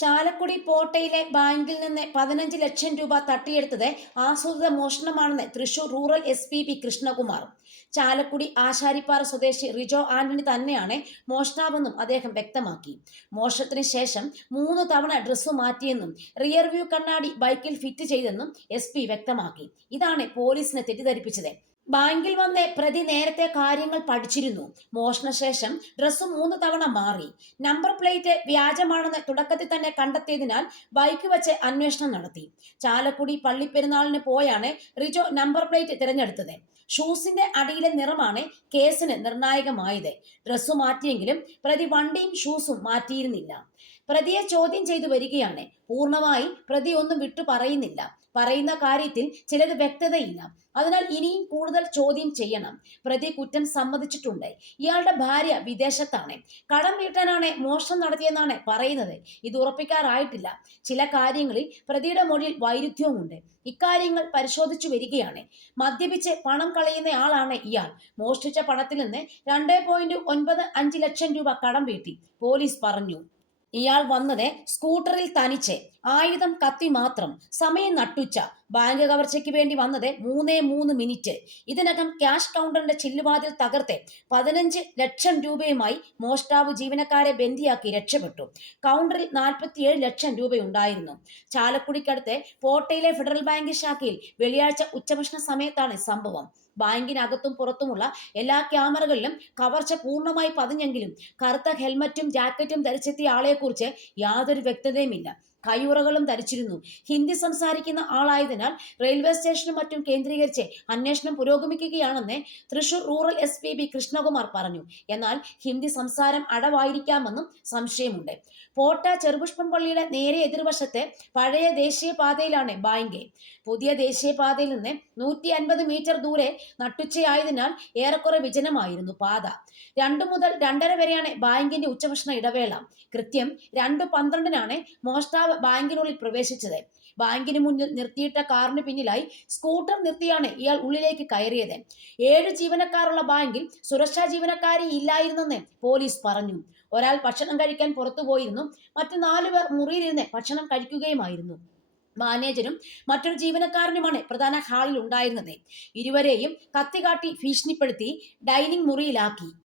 ചാലക്കുടി പോട്ടയിലെ ബാങ്കിൽ നിന്ന് പതിനഞ്ച് ലക്ഷം രൂപ തട്ടിയെടുത്തത് ആസൂത്രിത മോഷണമാണെന്ന് Thrissur rural S P P Krishnakumar. Chalakudy Asharipara സ്വദേശി റിജോ ആന്റണി തന്നെയാണ് മോഷ്ടാവെന്നും അദ്ദേഹം വ്യക്തമാക്കി. മോഷണത്തിന് ശേഷം മൂന്ന് തവണ ഡ്രസ്സ് മാറ്റിയെന്നും റിയർ വ്യൂ കണ്ണാടി ബൈക്കിൽ ഫിറ്റ് ചെയ്തെന്നും എസ് വ്യക്തമാക്കി. ഇതാണ് പോലീസിനെ തെറ്റിദ്ധരിപ്പിച്ചത്. ബാങ്കിൽ വന്ന് പ്രതി നേരത്തെ കാര്യങ്ങൾ പഠിച്ചിരുന്നു. മോഷണശേഷം ഡ്രസ്സ് മൂന്ന് തവണ മാറി. നമ്പർ പ്ലേറ്റ് വ്യാജമാണെന്ന് തുടക്കത്തിൽ തന്നെ കണ്ടെത്തിയതിനാൽ ബൈക്ക് വെച്ച് അന്വേഷണം നടത്തി. ചാലക്കുടി പള്ളിപ്പെരുന്നാളിന് പോയാണ് റിജോ നമ്പർ പ്ലേറ്റ് തിരഞ്ഞെടുത്തത്. ഷൂസിന്റെ അടിയിലെ നിറമാണ് കേസിന് നിർണായകമായത്. ഡ്രസ്സ് മാറ്റിയെങ്കിലും പ്രതി വണ്ടിയും ഷൂസും മാറ്റിയിരുന്നില്ല. പ്രതിയെ ചോദ്യം ചെയ്തു വരികയാണ്. പൂർണമായി പ്രതി ഒന്നും വിട്ടു പറയുന്നില്ല. പറയുന്ന കാര്യത്തിൽ ചിലത് വ്യക്തതയില്ല. അതിനാൽ ഇനിയും കൂടുതൽ ചോദ്യം ചെയ്യണം. പ്രതി കുറ്റം സമ്മതിച്ചിട്ടുണ്ട്. ഇയാളുടെ ഭാര്യ വിദേശത്താണ്. കടം വീട്ടാനാണ് മോഷണം നടത്തിയെന്നാണ് പറയുന്നത്. ഇത് ഉറപ്പിക്കാറായിട്ടില്ല. ചില കാര്യങ്ങളിൽ പ്രതിയുടെ മൊഴിയിൽ വൈരുദ്ധ്യവുമുണ്ട്. ഇക്കാര്യങ്ങൾ പരിശോധിച്ചു വരികയാണ്. മദ്യപിച്ച് പണം കളയുന്ന ആളാണ് ഇയാൾ. മോഷ്ടിച്ച പണത്തിൽ നിന്ന് രണ്ട് ലക്ഷം രൂപ കടം വീട്ടി. പോലീസ് പറഞ്ഞു. ഇയാൾ വന്നത് സ്കൂട്ടറിൽ തനിച്ച്. ആയുധം കത്തി മാത്രം. സമയം നട്ടുച്ച. ബാങ്ക് കവർച്ചയ്ക്ക് വേണ്ടി വന്നത് മൂന്നേ മൂന്ന് മിനിറ്റ്. ഇതിനകം ക്യാഷ് കൗണ്ടറിന്റെ ചില്ലുവാതിൽ തകർത്ത് പതിനഞ്ച് ലക്ഷം രൂപയുമായി മോഷ്ടാവ് ജീവനക്കാരെ ബന്ധിയാക്കി രക്ഷപ്പെട്ടു. കൗണ്ടറിൽ നാൽപ്പത്തിയേഴ് ലക്ഷം രൂപയുണ്ടായിരുന്നു. ചാലക്കുടിക്കടുത്ത് പോട്ടയിലെ ഫെഡറൽ ബാങ്ക് ശാഖയിൽ വെള്ളിയാഴ്ച ഉച്ചഭക്ഷണ സമയത്താണ് സംഭവം. ബാങ്കിനകത്തും പുറത്തുമുള്ള എല്ലാ ക്യാമറകളിലും കവർച്ച പൂർണമായി പതിഞ്ഞെങ്കിലും കറുത്ത ഹെൽമറ്റും ജാക്കറ്റും ധരിച്ചെത്തിയ ആളെക്കുറിച്ച് യാതൊരു വ്യക്തതയുമില്ല. കയ്യുറകളും ധരിച്ചിരുന്നു. ഹിന്ദി സംസാരിക്കുന്ന ആളായതിനാൽ റെയിൽവേ സ്റ്റേഷനും മറ്റും കേന്ദ്രീകരിച്ച് അന്വേഷണം പുരോഗമിക്കുകയാണെന്ന് Thrissur rural S P B Krishnakumar പറഞ്ഞു. എന്നാൽ ഹിന്ദി സംസാരം അടവായിരിക്കാമെന്നും സംശയമുണ്ട്. പോട്ട ചെറുപുഷ്പം പള്ളിയുടെ നേരെ എതിർവശത്തെ പഴയ ദേശീയപാതയിലാണ് ബാങ്ക് പുതിയ ദേശീയപാതയിൽ നിന്ന് നൂറ്റി അൻപത് മീറ്റർ ദൂരെ നട്ടുച്ചയായതിനാൽ ഏറെക്കുറെ വിജനമായിരുന്നു പാത. രണ്ടു മുതൽ രണ്ടര വരെയാണ് ബാങ്കിന്റെ ഉച്ചഭക്ഷണ ഇടവേള. കൃത്യം രണ്ട് പന്ത്രണ്ടിനാണ് മോഷ്ടാവ് ബാങ്കിനുള്ളിൽ പ്രവേശിച്ചത്. ബാങ്കിന് മുന്നിൽ നിർത്തിയിട്ട കാറിന് പിന്നിലായി സ്കൂട്ടർ നിർത്തിയാണ് ഇയാൾ ഉള്ളിലേക്ക് കയറിയത്. ഏഴ് ജീവനക്കാരുള്ള ബാങ്കിൽ സുരക്ഷാ ജീവനക്കാരി ഇല്ലായിരുന്നെന്ന് പോലീസ് പറഞ്ഞു. ഒരാൾ ഭക്ഷണം കഴിക്കാൻ പുറത്തുപോയിരുന്നു മറ്റു നാലുപേർ മുറിയിലിരുന്ന് ഭക്ഷണം കഴിക്കുകയുമായിരുന്നു. മാനേജരും മറ്റൊരു ജീവനക്കാരനുമാണ് പ്രധാന ഹാളിൽ ഉണ്ടായിരുന്നത്. ഇരുവരെയും കത്തി കാട്ടി ഭീഷണിപ്പെടുത്തി ഡൈനിങ് മുറിയിലാക്കി.